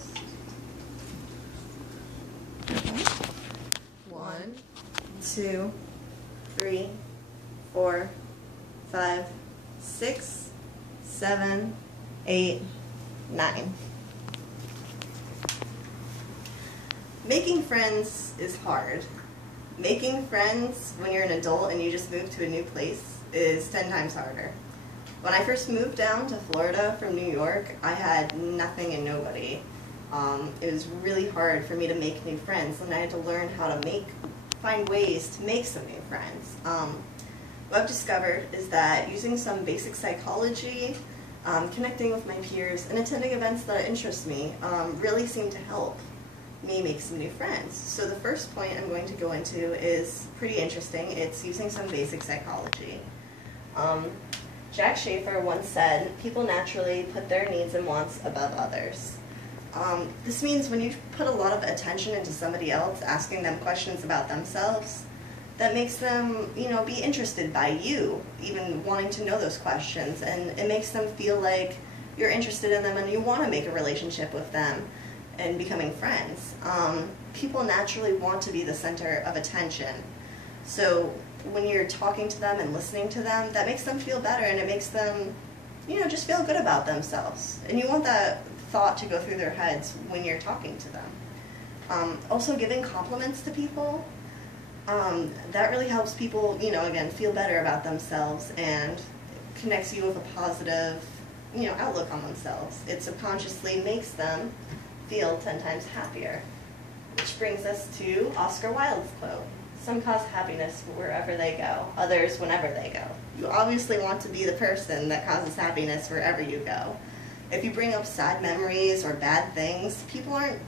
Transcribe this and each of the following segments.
first. Okay. 1, 2, 3, 4, 5, 6, 7, 8, 9. Making friends is hard. Making friends when you're an adult and you just moved to a new place is 10 times harder. When I first moved down to Florida from New York, I had nothing and nobody. It was really hard for me to make new friends, and I had to learn how to find ways to make some new friends. What I've discovered is that using some basic psychology, connecting with my peers, and attending events that interest me really seem to help me make some new friends. So the first point I'm going to go into is pretty interesting. It's using some basic psychology. Jack Schaefer once said, "People naturally put their needs and wants above others." This means when you put a lot of attention into somebody else, asking them questions about themselves, that makes them, be interested by you, even wanting to know those questions, and it makes them feel like you're interested in them and you want to make a relationship with them and becoming friends. People naturally want to be the center of attention. So when you're talking to them and listening to them, that makes them feel better, and it makes them, just feel good about themselves. And you want that thought to go through their heads when you're talking to them. Also, giving compliments to people, that really helps people, again, feel better about themselves and connects you with a positive, outlook on themselves. It subconsciously makes them feel 10 times happier. Which brings us to Oscar Wilde's quote: "Some cause happiness wherever they go, others whenever they go." You obviously want to be the person that causes happiness wherever you go. If you bring up sad memories or bad things, people aren't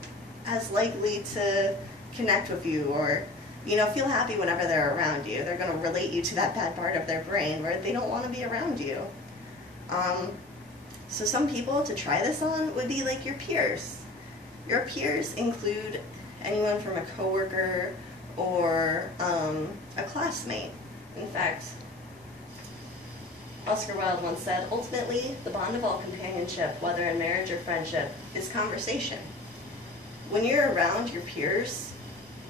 as likely to connect with you or, feel happy whenever they're around you. They're going to relate you to that bad part of their brain where they don't want to be around you. So some people to try this on would be like your peers. Your peers include anyone from a coworker or a classmate. In fact, Oscar Wilde once said, "Ultimately, the bond of all companionship, whether in marriage or friendship, is conversation." When you're around your peers,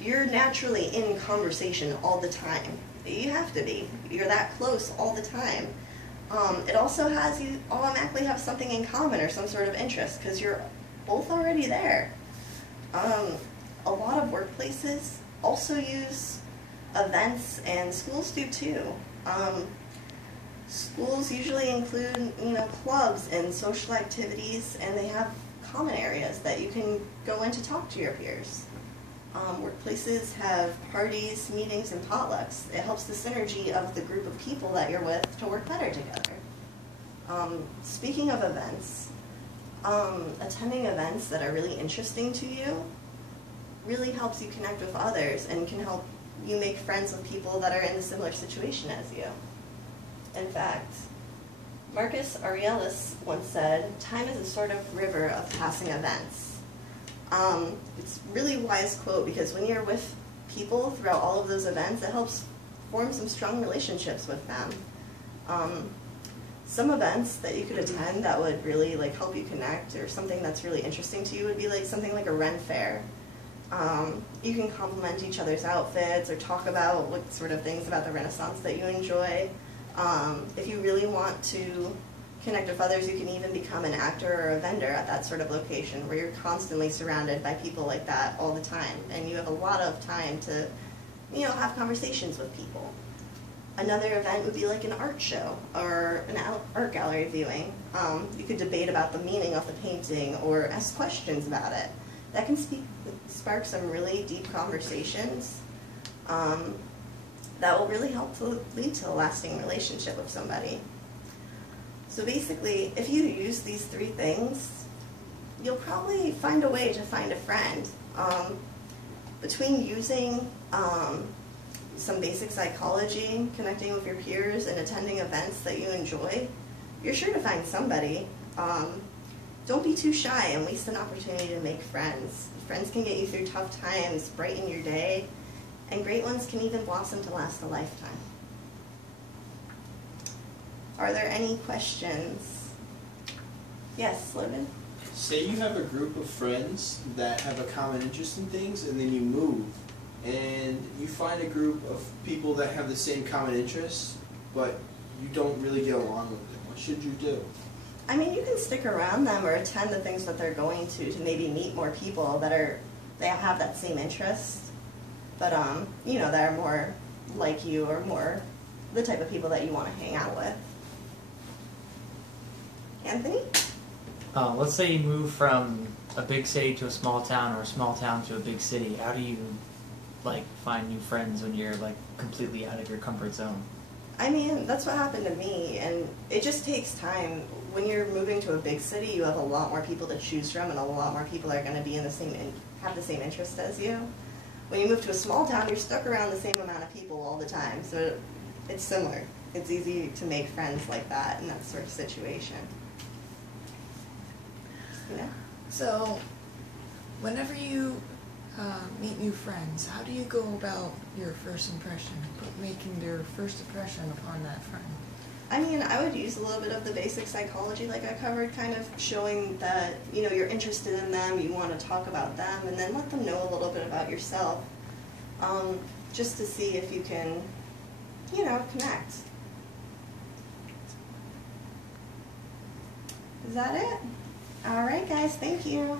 you're naturally in conversation all the time. You have to be. You're that close all the time. It also has you automatically have something in common or some sort of interest because you're both already there. A lot of workplaces also use events, and schools do too. Schools usually include, clubs and social activities, and they have common areas that you can go in to talk to your peers. Workplaces have parties, meetings, and potlucks. It helps the synergy of the group of people that you're with to work better together. Speaking of events, attending events that are really interesting to you really helps you connect with others and can help you make friends with people that are in a similar situation as you. In fact, Marcus Aurelius once said, "Time is a sort of river of passing events." It's a really wise quote because when you're with people throughout all of those events, it helps form some strong relationships with them. Some events that you could attend that would really help you connect, or something that's really interesting to you, would be something like a Ren fair. You can compliment each other's outfits or talk about what sort of things about the Renaissance that you enjoy. If you really want to connect with others, you can even become an actor or a vendor at that sort of location where you're constantly surrounded by people like that all the time, and you have a lot of time to, have conversations with people. Another event would be like an art show or an art gallery viewing. You could debate about the meaning of the painting or ask questions about it. That can spark some really deep conversations that will really help to lead to a lasting relationship with somebody. So basically, if you use these 3 things, you'll probably find a way to find a friend. Between using some basic psychology, connecting with your peers, and attending events that you enjoy, you're sure to find somebody. Don't be too shy and waste an opportunity to make friends. Friends can get you through tough times, brighten your day, and great ones can even blossom to last a lifetime. Are there any questions? Yes, Logan? Say you have a group of friends that have a common interest in things, and then you move, and you find a group of people that have the same common interests, but you don't really get along with them. What should you do? I mean, you can stick around them or attend the things that they're going to maybe meet more people they have that same interest, but you know, that are more like you or more the type of people that you want to hang out with. Anthony? Let's say you move from a big city to a small town, or a small town to a big city. How do you, like, find new friends when you're, like, completely out of your comfort zone? I mean, that's what happened to me, and it just takes time. When you're moving to a big city, you have a lot more people to choose from, and a lot more people are going to be in have the same interest as you. When you move to a small town, you're stuck around the same amount of people all the time, so it's similar. It's easy to make friends like that in that sort of situation. You know? So, whenever you meet new friends, how do you go about your first impression, making their first impression upon that friend? I mean, I would use a little bit of the basic psychology like I covered, kind of showing that, you know, you're interested in them, you want to talk about them, and then let them know a little bit about yourself, just to see if you can, you know, connect. Is that it? All right, guys, thank you.